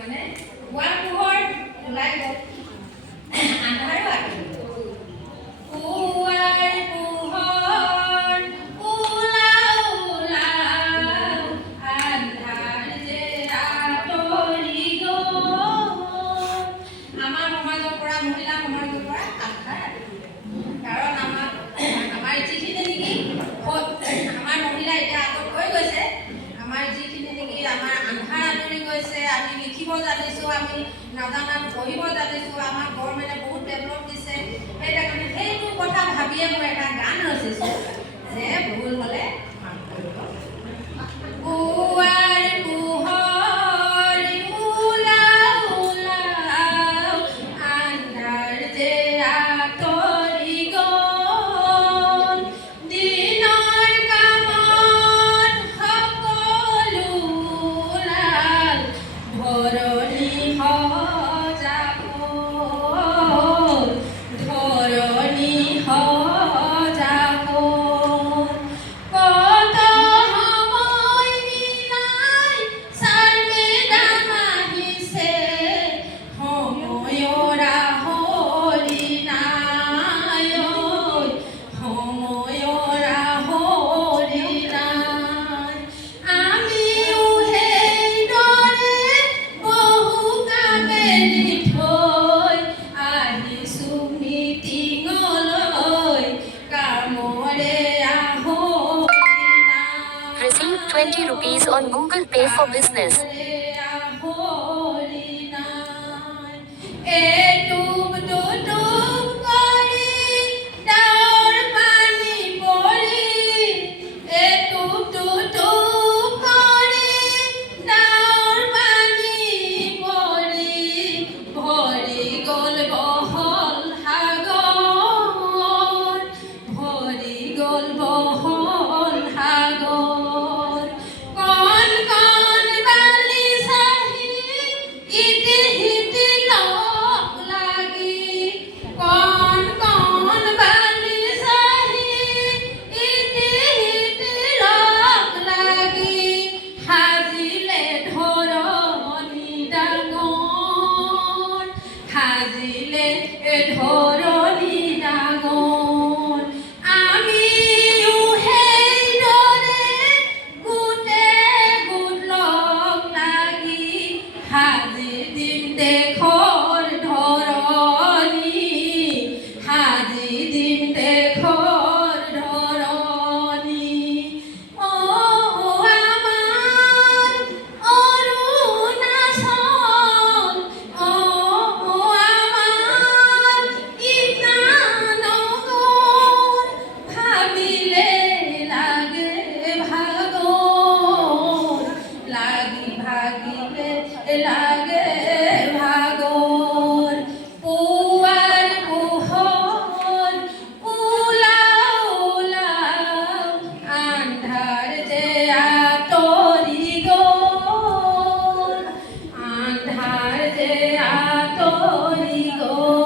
মানে পুৱাৰ পোহৰ ওলাই গ'ল আন্ধাৰো আহিল পুৱাৰ পোহৰ ওলাও ওলাও আন্ধাৰ যে আঁতৰি গ'ল আমাৰ সমাজৰ পৰা মহিলা সমাজৰ পৰা আন্ধাৰ কাৰণ আমাৰ যিখিনি নেকি আমাৰ মহিলা এতিয়া আগত হৈ গৈছে আমাৰ যিখিনি নেকি আমাৰ আন্ধাৰ আঁতৰি গৈছে আমি লিখিব জানিছোঁ আমি নাজানাত পঢ়িব জানিছোঁ আমাৰ গভৰ্ণমেণ্টে বহুত ডেভেলপ দিছে সেইকাৰণে সেইটো কথা ভাবিয়ে মই এটা গান ৰচিছোঁ যে ভুল হ'লে মাফ কৰিব পুৱাৰ পোহৰ ওলাও ওলাও আন্ধাৰ যে আঁতৰি গ'ল দিনৰ কামত সকলো ওলাল ধৰণী সজাব ধৰণী সজাব কত সময় মিলাই ছাৰ মেডাম আহিছে সময়ৰ আহৰি নাই সময়ৰ আহৰি নাই আমিও সেইদৰে বহু কামেৰি থৈ আহিছোঁ মিটিঙলৈ কামৰে আহৰি নাই Receive 20 rupees on Google Pay for Business. এটুপ দুটুপ কৰি ডাৱৰ পানী পৰি এটুপ দুটুপ কৰি ডাৱৰ পানী পৰি ভৰি গ'ল বহল সাগৰ ভৰি গ'ল বহল সাগৰ কণ কণ বালি চাহি ইটি সিটি লগ লাগি কণ কণ বালি চাহি ইটি সিটি লগ লাগি সাজিলে ধৰণী ডাঙৰ সাজিলে ধৰণী ডাঙৰ আমিও সেইদৰে গোটে গোট লগ লাগি সাজি দিম দেশৰ ধৰণী সাজি দিম দেশৰ ধৰণী আমাৰ অৰুণাচল আমাৰ ইটানগৰ ভাবিলে লাগে ভাগৰ লাগি ভাগিলে লাগে ভাগৰ পুৱাৰ পোহৰ ওলাও ওলাও আন্ধাৰ যে আঁতৰি গ'ল আন্ধাৰ যে আঁতৰি গ'ল